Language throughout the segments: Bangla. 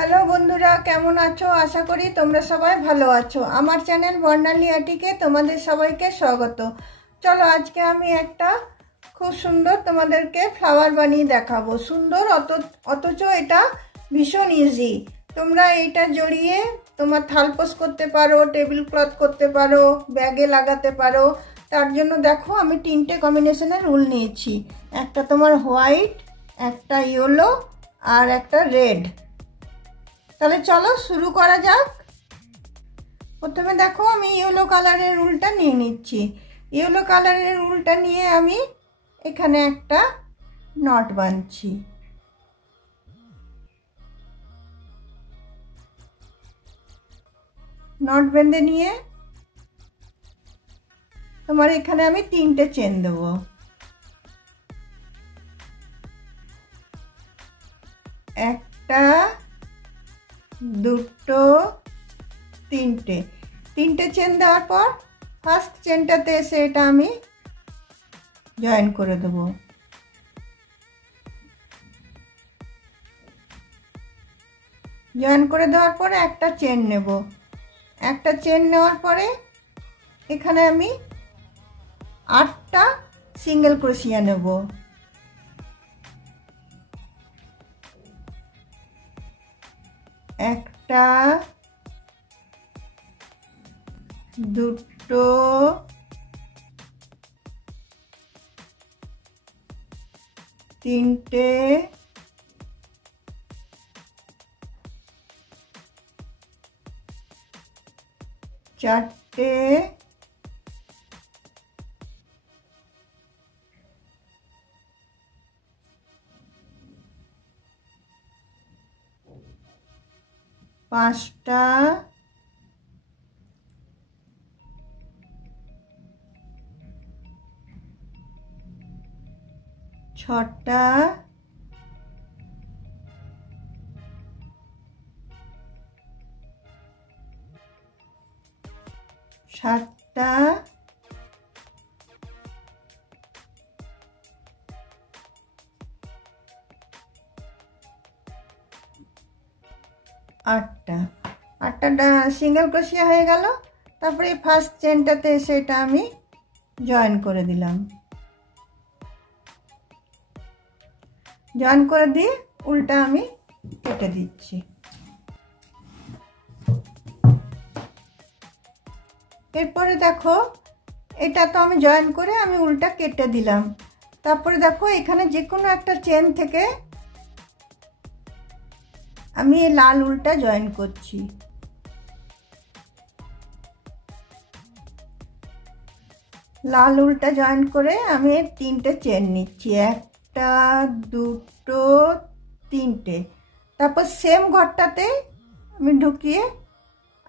হ্যালো বন্ধুরা, কেমন আছো? আশা করি তোমরা সবাই ভালো আছো। আমার চ্যানেল বর্ণালী আর্টিকে তোমাদের সবাইকে স্বাগত। চলো আজকে আমি একটা খুব সুন্দর তোমাদেরকে ফ্লাওয়ার বানিয়ে দেখাবো। সুন্দর অথচ এটা ভীষণ ইজি। তোমরা এটা জড়িয়ে তোমার থালপোস করতে পারো, টেবিল ক্লথ করতে পারো, ব্যাগে লাগাতে পারো। তার জন্য দেখো আমি তিনটে কম্বিনেশনের উল নিয়েছি। একটা তোমার হোয়াইট, একটা ইয়েলো আর একটা রেড। তাহলে চলো শুরু করা যাক। প্রথমে দেখো আমি ইয়েলো কালারের উলটা নিয়ে নিচ্ছি। ইয়েলো কালারের উলটা নিয়ে আমি এখানে একটা নট বাঁধছি। নট বেঁধে নিয়ে তোমার এখানে আমি তিনটে চেন দেবো। একটা, দুটো, তিনটে চেন দেওয়ার পর ফার্স্ট চেনটাতে এসে এটা আমি জয়েন করে দেবো। জয়েন করে দেওয়ার পরে একটা চেন নেব। একটা চেন নেওয়ার পরে এখানে আমি 8টা সিঙ্গেল ক্রোশিয়া নেব। একটা, দুটো, তিনটে, চারটে, পাঁচটা, ছটা, সাতটা, আটটা সিঙ্গেল ক্রোশিয়া হয়ে গেল। তারপরে ফার্স্ট চেনটাতে এসে এটা আমি জয়েন করে দিলাম। জয়েন করে দিয়ে উল্টা আমি কেটে দিচ্ছি। এরপরে দেখো এটা তো আমি জয়েন করে আমি উল্টা কেটে দিলাম। তারপরে দেখো এখানে যে কোনো একটা চেন থেকে আমি এই লাল উলটা জয়েন করছি। লাল উলটা জয়েন করে আমি তিনটে চেন নিচ্ছি। একটা, দুটো, তিনটে। তারপর সেম ঘরটাতে আমি ঢুকিয়ে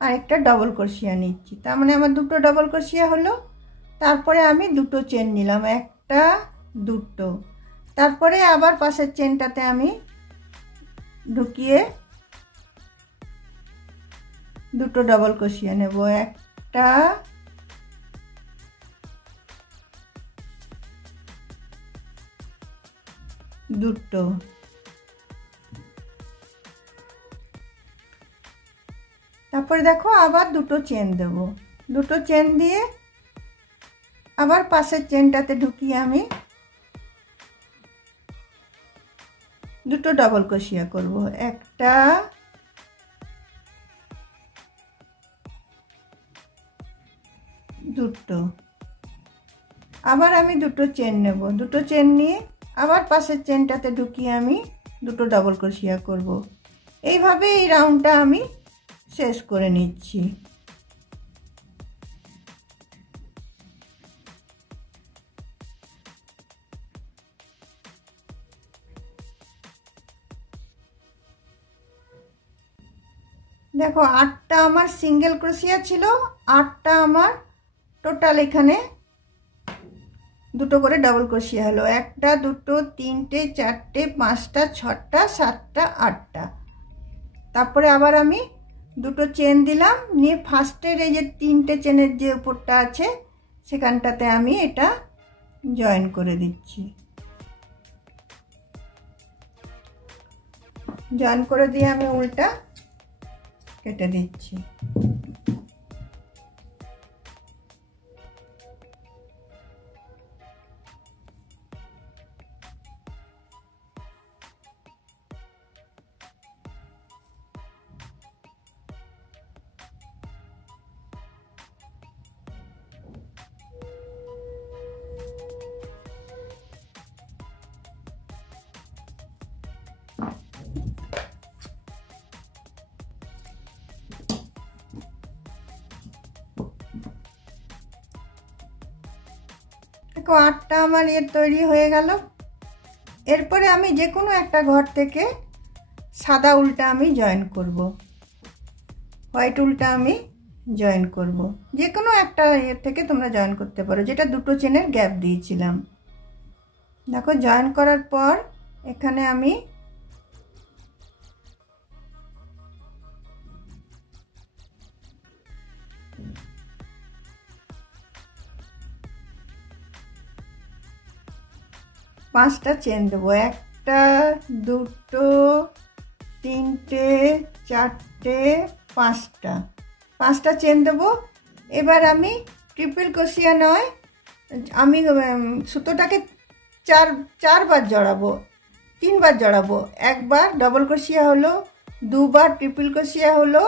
আরেকটা ডবল ক্রোশিয়া নিচ্ছি। তার মানে আমার দুটো ডবল ক্রোশিয়া হলো। তারপরে আমি দুটো চেন নিলাম, একটা, দুটো। তারপরে আবার পাশের চেনটাতে আমি ঢুকিয়ে দুটো ডবল ক্রোশিয়া নেব। একটা, দুটো। তারপরে দেখো আবার দুটো চেন দেব। দুটো চেন দিয়ে আবার পাশের চেনটাতে ঢুকিয়ে আমি দুটো ডবল ক্রোশিয়া করব। একটা, দুটো। আবার আমি দুটো চেন নেব। দুটো চেন নিয়ে আবার পাশের চেনটাতে ঢুকিয়ে আমি দুটো ডবল ক্রোশিয়া করব। এইভাবে এই রাউন্ডটা আমি শেষ করে নিচ্ছি। দেখো 8টা আমার সিঙ্গেল ক্রোশিয়া ছিল, 8টা আমার টোটাল এখানে দুটো করে ডাবল ক্রোশিয়া হলো। একটা, দুটো, তিনটে, চারটে, পাঁচটা, ছটা, সাতটা, আটটা। তারপরে আবার আমি দুটো চেন দিলাম, নিয়ে ফার্স্টের এই যে তিনটে চেনের যে উপরটা আছে সেখানটাতে আমি এটা জয়েন করে দিচ্ছি। জয়েন করে দিয়ে আমি উল্টা কেটে দিচ্ছি। দেখো আটটা আমার তৈরি হয়ে গেল। এরপরে আমি যে কোনো একটা ঘর থেকে সাদা উলটা আমি জয়েন করব, হোয়াইট উলটা আমি জয়েন করব। যে কোনো একটা থেকে তোমরা জয়েন করতে পারো, যেটা দুটো চেনের গ্যাপ দিয়েছিলাম। দেখো জয়েন করার পর এখানে আমি পাঁচটা চেন দেবো। একটা, দুটো, তিনটে, চারটে, পাঁচটা চেন দেবো। এবার আমি ট্রিপল ক্রোশিয়া নয়, আমি সুতোটাকে চারবার জড়াবো, তিনবার জড়াবো। একবার ডবল ক্রোশিয়া হলো, দুবার ট্রিপল ক্রোশিয়া হলো,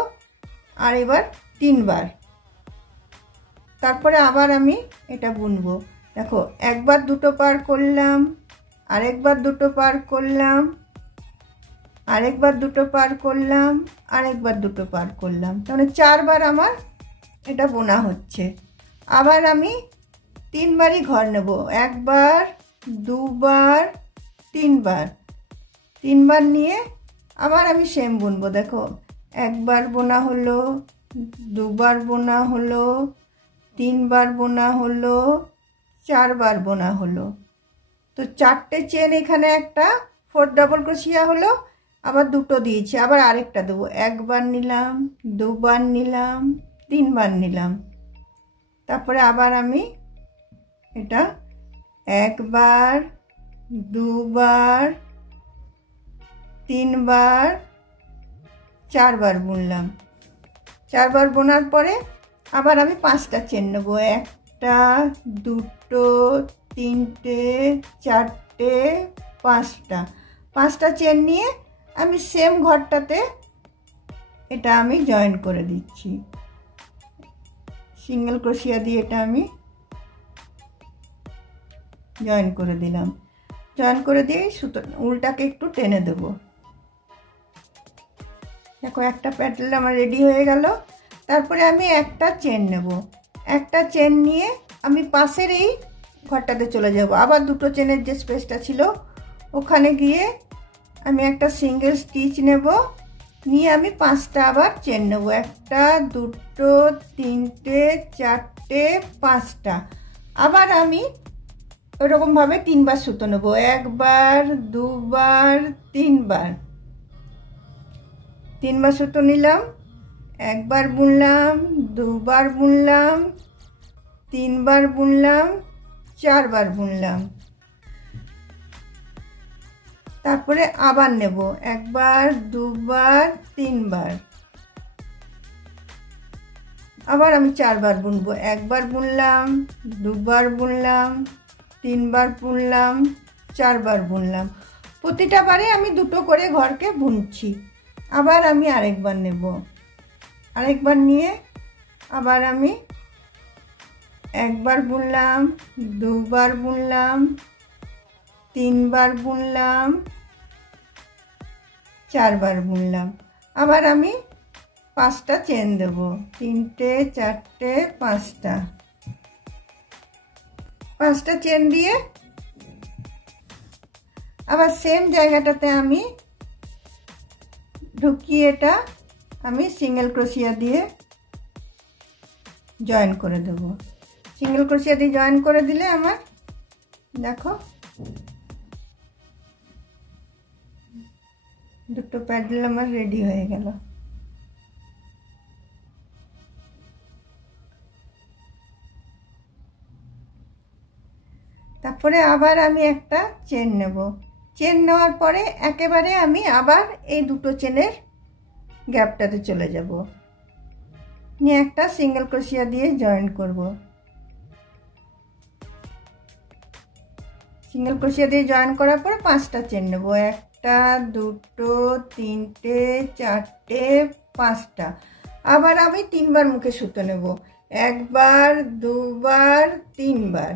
আর এবার তিনবার। তারপরে আবার আমি এটা বুনবো। দেখো একবার দুটো পার করলাম, আরেকবার দুটো পার করলাম, আরেকবার দুটো পার করলাম, আরেকবার দুটো পার করলাম, তাহলে চারবার আমার এটা বোনা হচ্ছে। আবার আমি তিনবারই ঘর নেব, একবার, দুবার, তিনবার নিয়ে আবার আমি সেম বুনবো। দেখো একবার বোনা হলো, দুবার বোনা হলো, তিনবার বোনা হলো, চারবার বোনা হলো। তো চারটে চেন এখানে একটা ফোর ডাবল ক্রোশিয়া হলো, আবার দুটো দিয়েছি, আবার আরেকটা দেবো। একবার নিলাম, দুবার নিলাম, তিনবার নিলাম। তারপরে আবার আমি এটা একবার, দুবার, তিনবার, চারবার বুনলাম। চারবার বোনার পরে আবার আমি পাঁচটা চেন নেব। একটা, দুটো, তিনটে, চারটে, পাঁচটা চেন নিয়ে আমি সেম ঘরটাতে এটা আমি জয়েন করে দিচ্ছি। সিঙ্গেল ক্রোশিয়া দিয়ে এটা আমি জয়েন করে দিলাম। জয়েন করে দিয়ে সুতো উলটাকে একটু টেনে দেব। দেখো একটা প্যাটেল আমার রেডি হয়ে গেল। তারপরে আমি একটা চেন নেব, একটা চেন নিয়ে আমি পাশের এই ঘরটাতে চলে যাব। আবার দুটো চেনের যে স্পেসটা ছিল ওখানে গিয়ে আমি একটা সিঙ্গেল স্টিচ নেব, নিয়ে আমি পাঁচটা আবার চেন নেব। একটা, দুটো, তিনটে, চারটে, পাঁচটা। আবার আমি ওরকমভাবে তিনবার সুতো নেব, একবার, দুবার, তিনবার সুতো নিলাম। একবার বুনলাম, দুবার বুনলাম, তিনবার বুনলাম, চারবার বুনলাম। তারপরে আবার নেব, একবার, দুবার, তিনবার। আবার আমি চারবার বুনবো। একবার বুনলাম, দুবার বুনলাম, তিনবার বুনলাম, চারবার বুনলাম। প্রতিটা বারে আমি দুটো করে ঘরকে বুনছি। আবার আমি আরেকবার নেব, আরেকবার নিয়ে আবার আমি একবার বুনলাম, দুবার বুনলাম, তিনবার বুনলাম, চারবার বুনলাম। আবার আমি পাঁচটা চেন দেব, তিনটে, চারটে, পাঁচটা চেন দিয়ে আবার সেম জায়গাটাতে আমি ঢুকিয়ে এটা আমি সিঙ্গেল ক্রোশিয়া দিয়ে জয়েন করে দেব। সিঙ্গেল ক্রোশিয়া দিয়ে জয়েন করে দিলে আমার দেখো দুটো প্যাডেল আমার রেডি হয়ে গেল। তারপরে আবার আমি একটা চেন নেব, চেন নেওয়ার পরে একেবারে আমি আবার এই দুটো চেনের গ্যাপটাতে চলে যাব, নিয়ে একটা সিঙ্গেল ক্রোশিয়া দিয়ে জয়েন করব। সিঙ্গেল ক্রোশিয়া দিয়ে জয়েন করার পরে 5টা চেন নেব, 1টা 2টো 3টে 4টে 5টা। আবার আমি 3বার মুখে সুতো নেব, 1বার 2বার 3বার।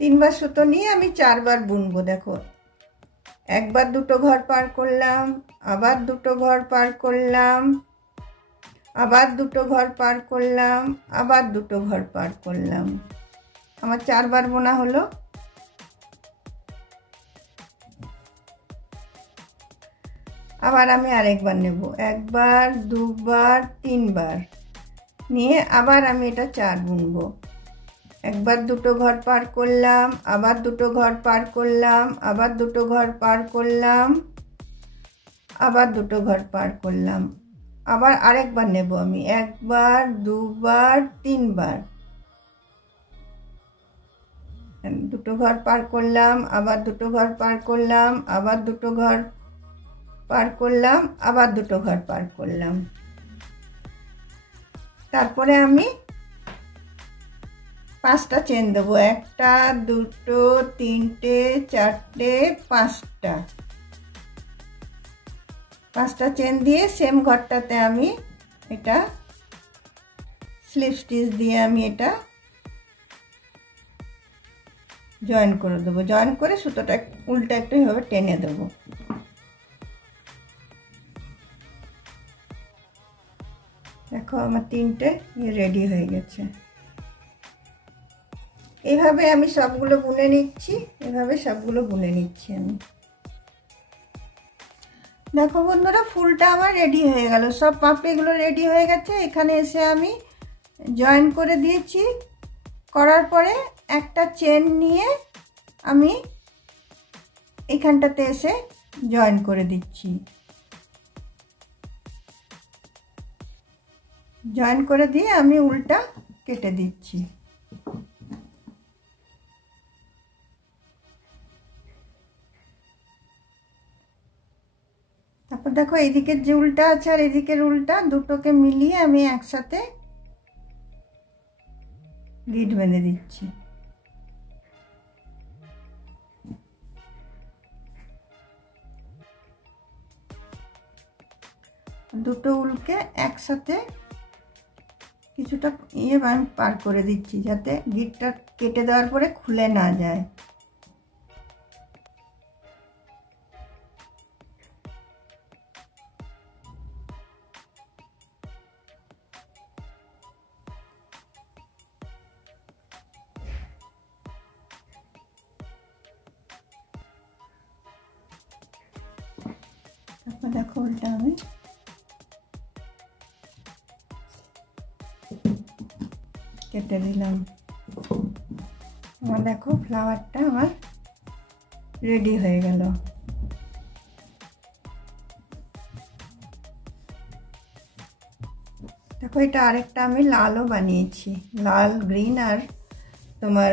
3বার সুতো নিয়ে আমি 4বার বুনবো। দেখো, 1বার দুটো ঘর পার করলাম, আবার দুটো ঘর পার করলাম, আবার দুটো ঘর পার করলাম, আবার দুটো ঘর পার করলাম। আমার 4বার বোনা হলো। আবার আমি আরেকবার নেব, 1বার 2বার 3বার নিয়ে আবার আমি এটা 4 বুনবো। 1বার দুটো ঘর পার করলাম, আবার দুটো ঘর পার করলাম, আবার দুটো ঘর পার করলাম, আবার দুটো ঘর পার করলাম। আবার আরেকবার নেব আমি, 1বার 2বার 3বার, দুটো ঘর পার করলাম, আবার দুটো ঘর পার করলাম, আবার দুটো ঘর পার করলাম, আবার দুটো ঘর পার করলাম। তারপরে আমি 5টা চেন দেবো, 1টা 2টো 3টে 4টে 5টা। 5টা চেন দিয়ে সেম ঘরটাতে আমি এটা স্লিপ স্টিচ দিয়ে আমি এটা জয়েন করে দেবো। জয়েন করে সুতোটা উল্টা একটু এভাবে টেনে দেবো। দেখো আমার 3টে রেডি হয়ে গেছে। এইভাবে আমি সবগুলো বুনে নিচ্ছি, এভাবে সবগুলো বুনে নিচ্ছি আমি। দেখো বন্ধুরা, ফুলটা আমার রেডি হয়ে গেল, সব পাপড়িগুলো রেডি হয়ে গেছে। এখানে এসে আমি জয়েন করে দিয়েছি। করার পরে একটা চেন নিয়ে আমি এখানটাতে এসে জয়েন করে দিচ্ছি। জয়েন করে দিয়ে আমি উল্টা কেটে দিচ্ছি। তারপর দেখো, এইদিকের যে উল্টা আছে আর এদিকের উল্টা দুটোকে মিলিয়ে আমি একসাথে গিট বেঁধে দিচ্ছি। দুটো উলকে একসাথে কিছুটা আমি পার করে দিচ্ছি, যাতে গিটটা কেটে দেওয়ার পরে খুলে না যায়। তারপর দেখো উল্টা আমি কেটে দিলাম। আমার দেখো ফ্লাওয়ারটা আমার রেডি হয়ে গেল। দেখো, এটা আরেকটা আমি লালও বানিয়েছি, লাল গ্রিন আর তোমার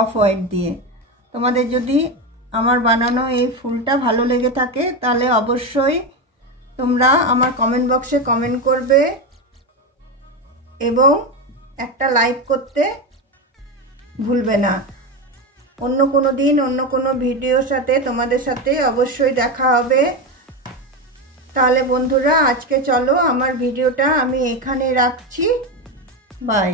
অফ হোয়াইট দিয়ে। তোমাদের যদি আমার বানানো এই ফুলটা ভালো লেগে থাকে তাহলে অবশ্যই তোমরা আমার কমেন্ট বক্সে কমেন্ট করবে এবং একটা লাইক করতে ভুলবে না। অন্য কোনো দিন অন্য কোনো ভিডিওর সাথে তোমাদের সাথে অবশ্যই দেখা হবে। তাহলে বন্ধুরা, আজকে চলো আমার ভিডিওটা আমি এখানে রাখছি। বাই।